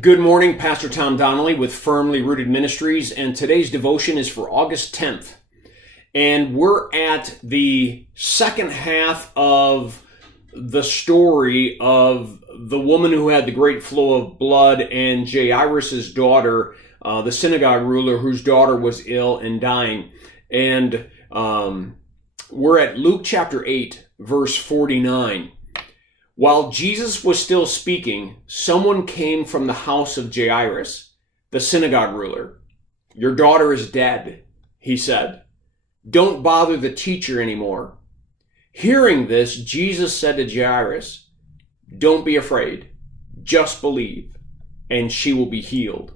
Good morning, Pastor Tom Donnelly with Firmly Rooted Ministries, and today's devotion is for August 10th. And we're at the second half of the story of the woman who had the great flow of blood and Jairus' daughter, the synagogue ruler whose daughter was ill and dying. And we're at Luke chapter 8, verse 49. While Jesus was still speaking, someone came from the house of Jairus, the synagogue ruler. "Your daughter is dead," he said. "Don't bother the teacher anymore." Hearing this, Jesus said to Jairus, "Don't be afraid, just believe, and she will be healed."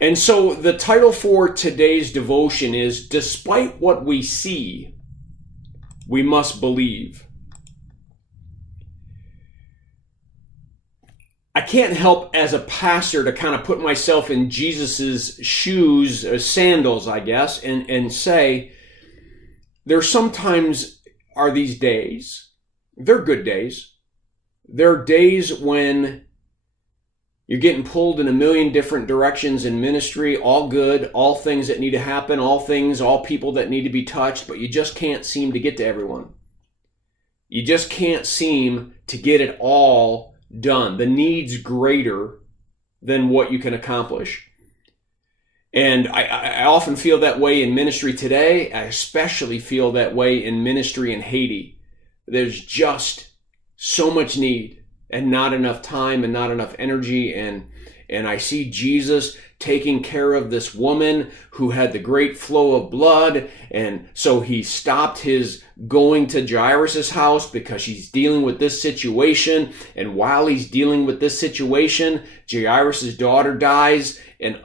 And so the title for today's devotion is, Despite What We See, We Must Believe. I can't help as a pastor to kind of put myself in Jesus's shoes, sandals, I guess, and say, there sometimes are these days, they're good days. There are days when you're getting pulled in a million different directions in ministry, all good, all things that need to happen, all people that need to be touched, but you just can't seem to get to everyone. You just can't seem to get it all done. The need's greater than what you can accomplish. And I often feel that way in ministry today. I especially feel that way in ministry in Haiti. There's just so much need and not enough time and not enough energy. And I see Jesus taking care of this woman who had the great flow of blood. And so he stopped his going to Jairus' house because she's dealing with this situation. And while he's dealing with this situation, Jairus' daughter dies. And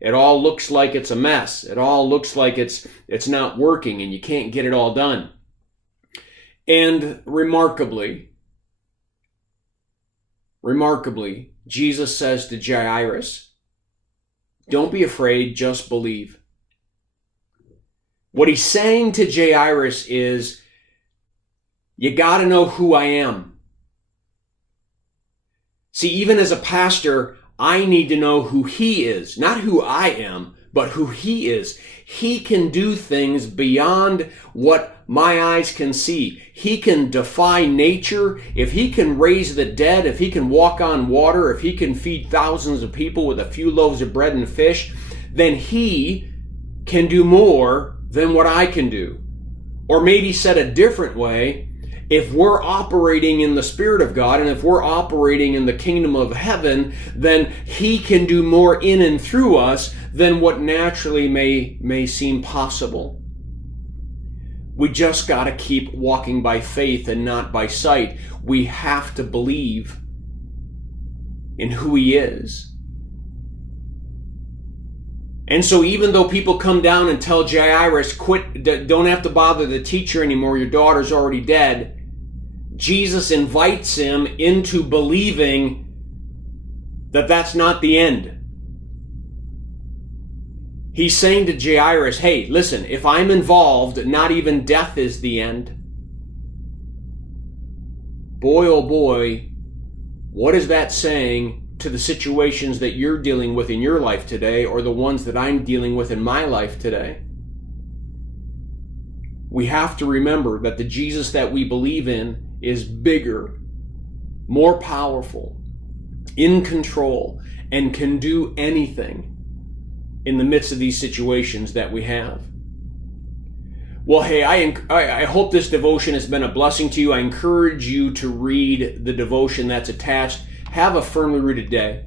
it all looks like it's a mess. It all looks like it's not working and you can't get it all done. And remarkably, Jesus says to Jairus, "Don't be afraid, just believe." What he's saying to Jairus is, you got to know who I am. See, even as a pastor, I need to know who he is. Not who I am, but who he is. He can do things beyond what my eyes can see. He can defy nature. If he can raise the dead, if he can walk on water, if he can feed thousands of people with a few loaves of bread and fish, then he can do more than what I can do. Or maybe said a different way, if we're operating in the Spirit of God and if we're operating in the kingdom of heaven, then he can do more in and through us than what naturally may seem possible. We just got to keep walking by faith and not by sight. We have to believe in who he is. And so even though people come down and tell Jairus, quit, don't have to bother the teacher anymore, your daughter's already dead, Jesus invites him into believing that that's not the end. He's saying to Jairus, hey, listen, if I'm involved, not even death is the end. Boy, oh boy, what is that saying to the situations that you're dealing with in your life today or the ones that I'm dealing with in my life today? We have to remember that the Jesus that we believe in is bigger, more powerful, in control, and can do anything in the midst of these situations that we have. Well, hey, I hope this devotion has been a blessing to you. I encourage you to read the devotion that's attached. Have a firmly rooted day.